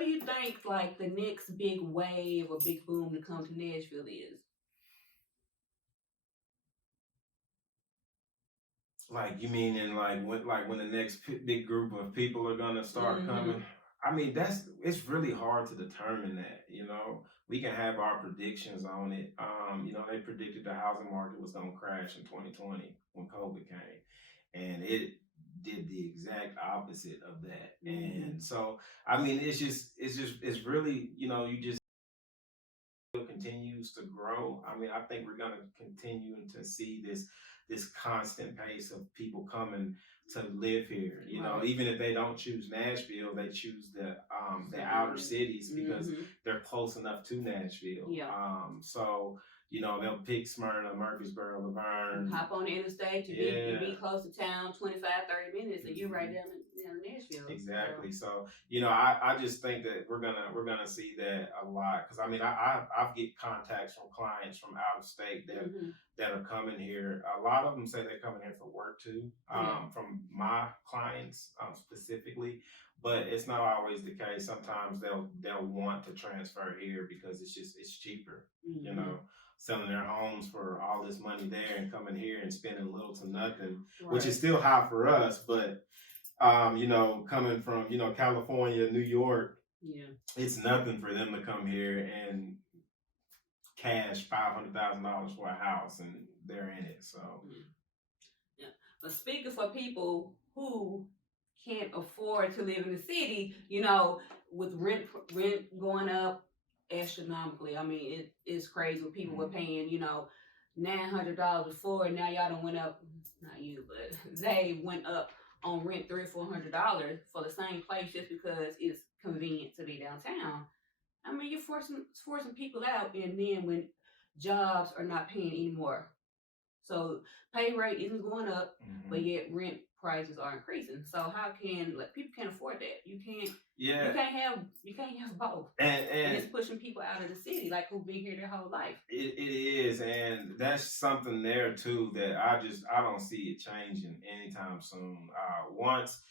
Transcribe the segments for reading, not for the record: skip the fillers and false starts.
do you think like the next big wave or big boom to come to Nashville is? Like you mean in like when the next big group of people are gonna start Mm-hmm. coming? I mean it's really hard to determine that. You know, we can have our predictions on it. You know, they predicted the housing market was gonna crash in 2020 when COVID came, and it did the exact opposite of that. Mm-hmm. And so I mean, it's really you just continues to grow. I mean, I think we're going to continue to see this constant pace of people coming to live here. You know, Right. even if they don't choose Nashville, they choose the outer Surrounding. cities because Mm-hmm. they're close enough to Nashville. Yeah. So you know they'll pick Smyrna, Murfreesboro, Laverne. Hop on the interstate, you Yeah. be close to town, 25, 30 minutes, and you're right Mhm. down in Nashville. Exactly. So you know, I just think that we're gonna see that a lot because I mean I get contacts from clients from out of state Mm-hmm. that are coming here. A lot of them say they're coming here for work too. Yeah. From my clients specifically, but it's not always the case. Sometimes they'll want to transfer here because it's cheaper. You Mm-hmm. know, selling their homes for all this money there and coming here and spending little to nothing, which Right. is still high for us, but you know, coming from, you know, California, New York, Yeah. it's nothing for them to come here and cash $500,000 for a house and they're in it. So, Mm. Yeah. But speaking for people who can't afford to live in the city, with rent going up astronomically. I mean, it's crazy what people were paying, $900 before, and now y'all done went up. Not you, but they went up on rent $300 or $400 for the same place just because it's convenient to be downtown. I mean, you're forcing people out, and then when jobs are not paying anymore, so pay rate isn't going up, but yet rent prices are increasing. So how can people can't afford that? yeah, You can't have both. and And it's pushing people out of the city like who've been here their whole life. it is, and that's something there too that I don't see it changing anytime soon. Once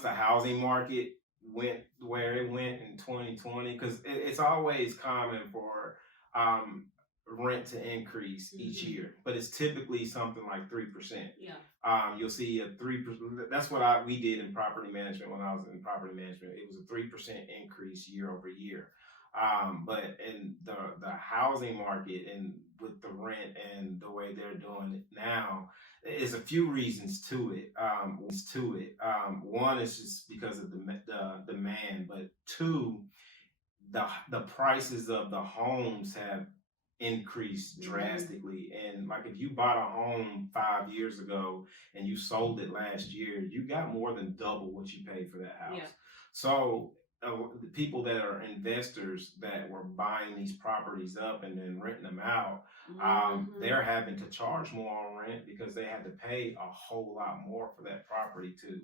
the housing market went where it went in 2020, because it's always common for um, rent to increase each year, but it's typically something like 3%. Yeah. You'll see a 3%. That's what we did in property management when I was in property management. It was a 3% increase year over year. But in the housing market and with the rent and the way they're doing it now, is a few reasons to it. One is just because of the demand, but two, the prices of the homes have increased drastically. And like if you bought a home 5 years ago and you sold it last year, you got more than double what you paid for that house. Yeah. So the people that are investors that were buying these properties up and then renting them out, they're having to charge more on rent because they had to pay a whole lot more for that property too.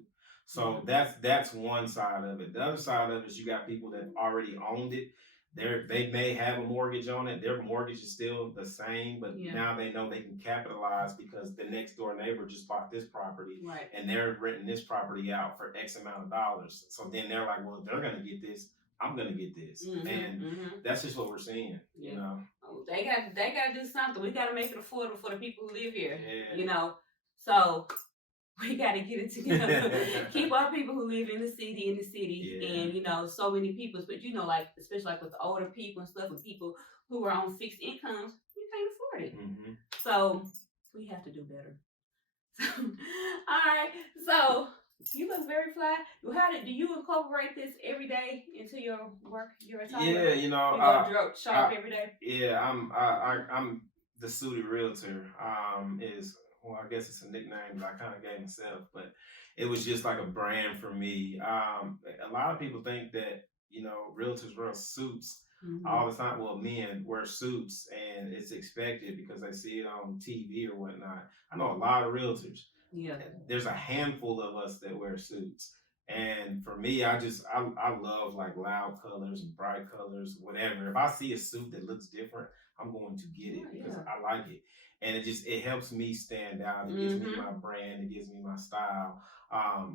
So that's one side of it. The other side of it is you got people that already owned it. They may have a mortgage on it. Their mortgage is still the same, but now they know they can capitalize because the next door neighbor just bought this property, Right. and they're renting this property out for X amount of dollars. So then they're like, well, if they're gonna get this, I'm gonna get this, and that's just what we're seeing. You know, they got to do something. We got to make it affordable for the people who live here. Yeah. So we got to get it together. Keep our people who live in the city, and so many people, but like especially like with the older people and stuff, and people who are on fixed incomes, you can't afford it. So we have to do better. All right. So you look very fly. Do you incorporate this every day into your work? Your attire? Yeah, you go shop every day. Yeah, I'm the Suited Realtor. Well, I guess it's a nickname that I kind of gave myself, but it was just like a brand for me. A lot of people think that realtors wear suits all the time. Well, men wear suits, and it's expected because they see it on TV or whatnot. I know a lot of realtors. Yeah. There's a handful of us that wear suits. And for me, I love like loud colors and bright colors, whatever. If I see a suit that looks different, I'm going to get it Right, because yeah. I like it. And it helps me stand out. It gives me Mm-hmm. my brand. It gives me my style.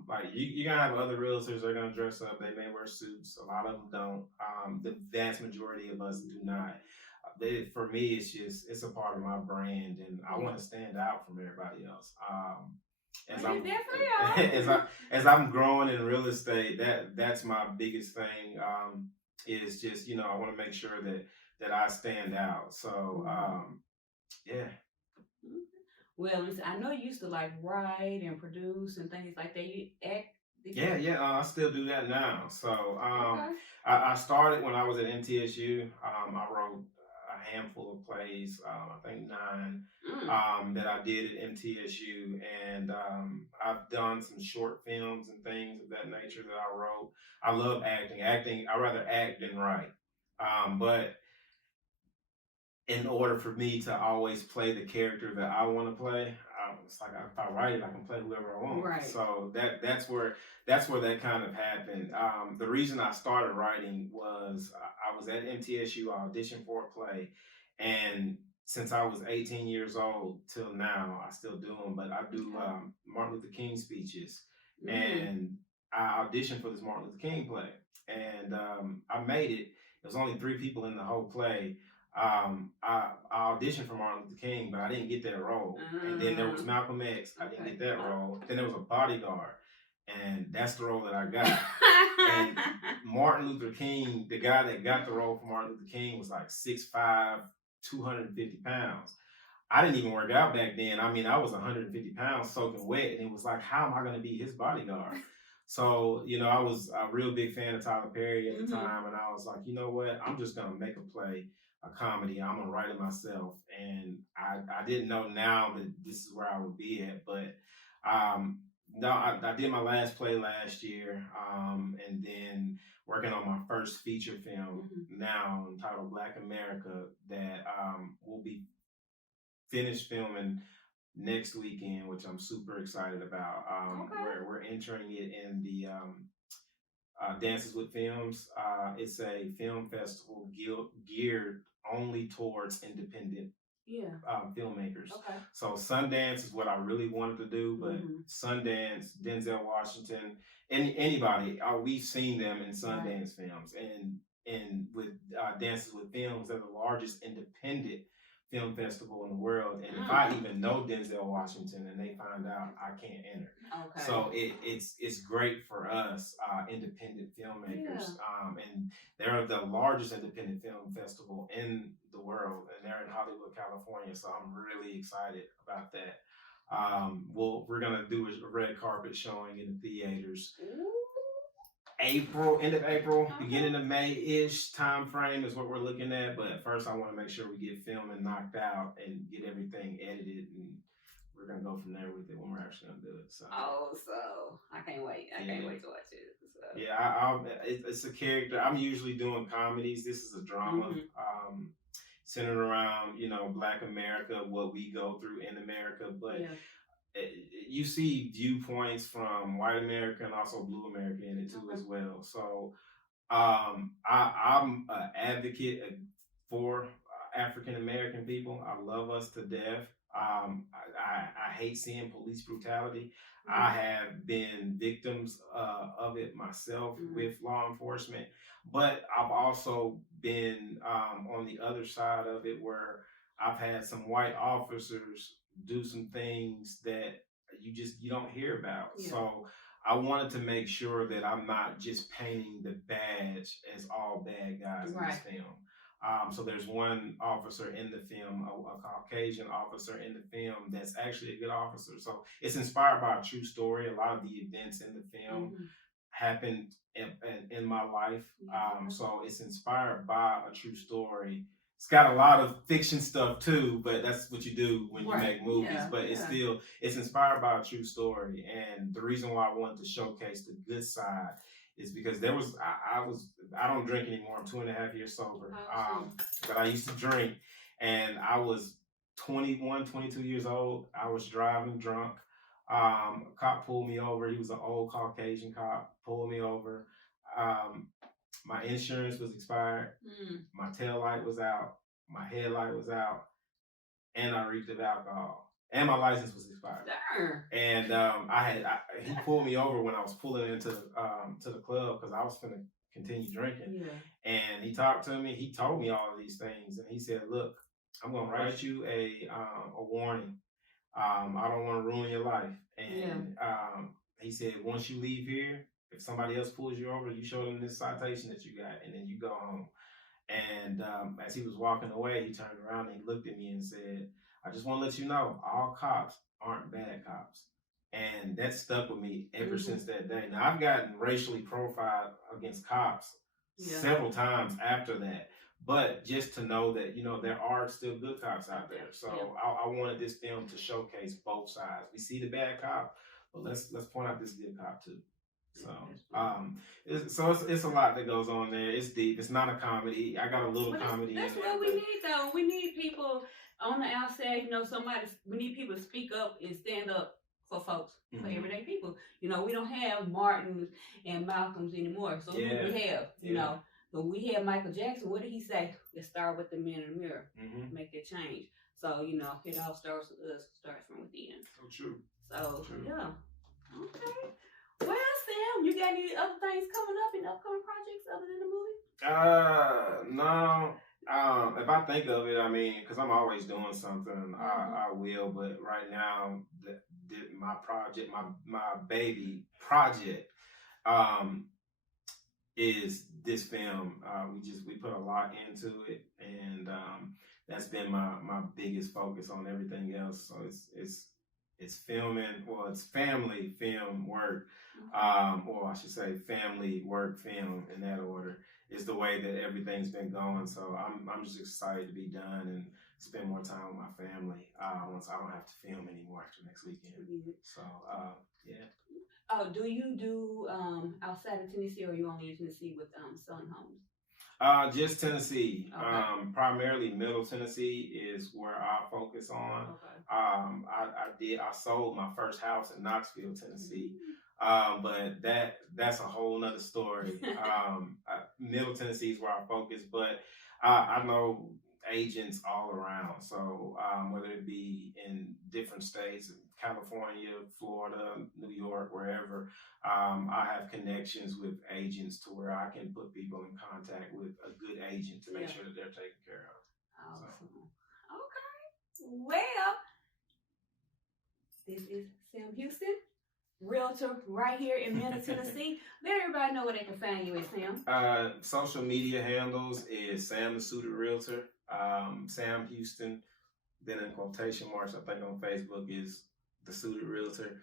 Like you're gonna have other realtors that are gonna dress up. They may wear suits. A lot of them don't. The vast majority of us do not. For me, it's a part of my brand, and I Yeah. want to stand out from everybody else. Well, As you I'm definitely as are. I'm growing in real estate, that's my biggest thing. Is just I want to make sure that I stand out. So Mm-hmm. yeah. Well, listen, I know you used to like write and produce and things like that. You act, did you? Yeah. I still do that now. So Okay. I started when I was at NTSU. I wrote a handful of plays, I think nine, Mm. that I did at MTSU, and I've done some short films and things of that nature that I wrote. I love acting. I rather act than write. But in order for me to always play the character that I want to play, it's like if I write it, I can play whoever I want. Right. So that's where that kind of happened. The reason I started writing was I was at MTSU, I auditioned for a play, and since I was 18 years old till now, I still do them, but I do Okay. Martin Luther King speeches, Mm. and I auditioned for this Martin Luther King play, and I made it. There was only three people in the whole play. I auditioned for Martin Luther King, but I didn't get that role. And then there was Uh, Malcolm X. I didn't okay. get that role. Then there was a bodyguard, and that's the role that I got. And Martin Luther King, the guy that got the role for Martin Luther King, was like 6'5", 250 pounds. I didn't even work out back then. I mean, I was 150 pounds soaking wet, and it was like, how am I going to be his bodyguard? So, I was a real big fan of Tyler Perry at the Mm-hmm. time, and I was like, you know what? I'm just going to make a play, a comedy. I'm going to write it myself. And I didn't know now that this is where I would be at, but um, no, I did my last play last year, and then working on my first feature film Mm-hmm. now entitled Black America that will be finished filming next weekend, which I'm super excited about. Okay. We're entering it in the Dances with Films. It's a film festival geared only towards independent Yeah. filmmakers. Okay. So Sundance is what I really wanted to do, but Mm-hmm. Sundance, Denzel Washington, anybody, we've seen them in Right. Sundance films, and with Dances with Films, they're the largest independent film festival in the world. And if I Mm. even know Denzel Washington and they find out, I can't enter. Okay. So it's great for us independent filmmakers, Yeah. and they're the largest independent film festival in the world, and they're in Hollywood, California. So I'm really excited about that. We're gonna do a red carpet showing in the theaters. Ooh. End of April, Okay. beginning of May-ish time frame is what we're looking at. But first, I want to make sure we get filming knocked out and get everything edited, and we're gonna go from there with it when we're actually gonna do it. So. Oh, so I can't wait. I can't Yeah. wait to watch it. So. Yeah, it's a character. I'm usually doing comedies. This is a drama, Mm-hmm. centered around Black America, what we go through in America. But Yeah. you see viewpoints from White America and also Blue America in it too Okay. as well. So I'm an advocate for African American people. I love us to death. I hate seeing police brutality. Mm-hmm. I have been victims of it myself Mm-hmm. with law enforcement, but I've also been on the other side of it where I've had some white officers do some things that you don't hear about. Yeah. So I wanted to make sure that I'm not just painting the badge as all bad guys in this film. So there's one officer in the film, a Caucasian officer in the film that's actually a good officer. So it's inspired by a true story. A lot of the events in the film Mm-hmm. happened in my life. So it's inspired by a true story. It's got a lot of fiction stuff too, but that's what you do when you make movies. Yeah. But it's inspired by a true story. And the reason why I wanted to showcase the good side is because I don't drink anymore. I'm 2.5 years sober. But I used to drink, and I was 21, 22 years old. I was driving drunk. A cop pulled me over. He was an old Caucasian cop. Pulled me over. My insurance was expired. My tail light was out. My headlight was out, and I reeked of alcohol. And my license was expired. Sure. And he pulled me over when I was pulling into to the club because I was finna continue drinking. Yeah. And he talked to me. He told me all of these things, and he said, "Look, I'm gonna write you a warning. I don't want to ruin your life." And he said, "Once you leave here, if somebody else pulls you over, you show them this citation that you got, and then you go home." And as he was walking away, he turned around and he looked at me and said, "I just want to let you know, all cops aren't bad cops." And that stuck with me ever since that day. Now, I've gotten racially profiled against cops several times after that. But just to know that, there are still good cops out there. So I wanted this film to showcase both sides. We see the bad cop, but let's point out this good cop too. So it's a lot that goes on there. It's deep. It's not a comedy. I got a little comedy. That's what we need, though. We need people on the outside. We need people to speak up and stand up for folks, for everyday people. We don't have Martins and Malcolms anymore. So who do we have? You know, but we have Michael Jackson. What did he say? Let's start with the man in the mirror. Make that change. So it all starts with us. Starts from within. So true. So yeah. Okay. Well, Sam, you got any other things coming up in upcoming projects other than the movie? No. If I think of it, I mean, because I'm always doing something, I will. But right now, my project, my baby project, is this film. We put a lot into it, and that's been my biggest focus on everything else. So it's filming, well, it's family film work, or I should say family work film in that order is the way that everything's been going. So I'm just excited to be done and spend more time with my family once I don't have to film anymore after next weekend. So yeah. Do you do outside of Tennessee, or are you only in Tennessee with selling homes? Just Tennessee. Okay. Primarily Middle Tennessee is where I focus on. Okay. I sold my first house in Knoxville, Tennessee. But that's a whole nother story. Middle Tennessee is where I focus, but I know agents all around. So whether it be in different states, California, Florida, New York, wherever, I have connections with agents to where I can put people in contact with a good agent to make sure that they're taken care of. Awesome. So. Okay. Well, this is Sam Houston, realtor right here in Middle Tennessee. Let everybody know where they can find you at, Sam. Social media handles is Sam the Suited Realtor, Sam Houston. Then in quotation marks, I think on Facebook is the Suited Realtor.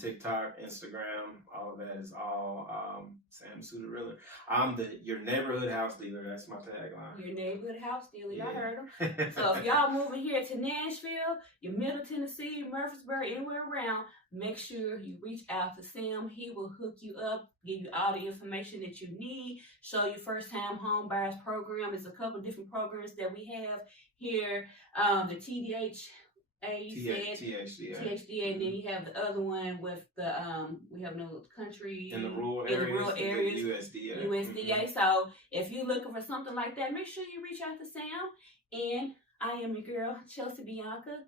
TikTok, Instagram, all of that is all Sam Suited Realtor. I'm your neighborhood house dealer. That's my tagline. Your neighborhood house dealer. Y'all heard him. So if y'all moving here to Nashville, your Middle Tennessee, Murfreesboro, anywhere around, make sure you reach out to Sam. He will hook you up, give you all the information that you need, show you first-time home buyers program. There's a couple different programs that we have here. The TDH. THDA, and then you have the other one with the we have no country in the rural areas, USDA. So if you're looking for something like that, make sure you reach out to Sam. And I am your girl Chelsea Bianca,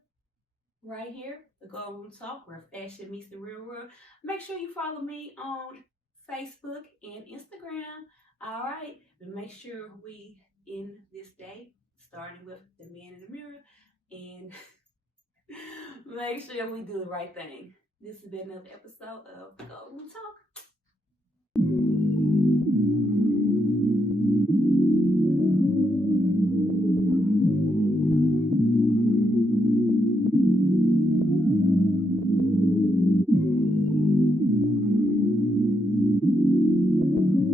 right here, the Gold Room Talk, where fashion meets the real world. Make sure you follow me on Facebook and Instagram. All right, but make sure we end this day starting with the man in the mirror and make sure we do the right thing. This has been another episode of Gold Room Talk.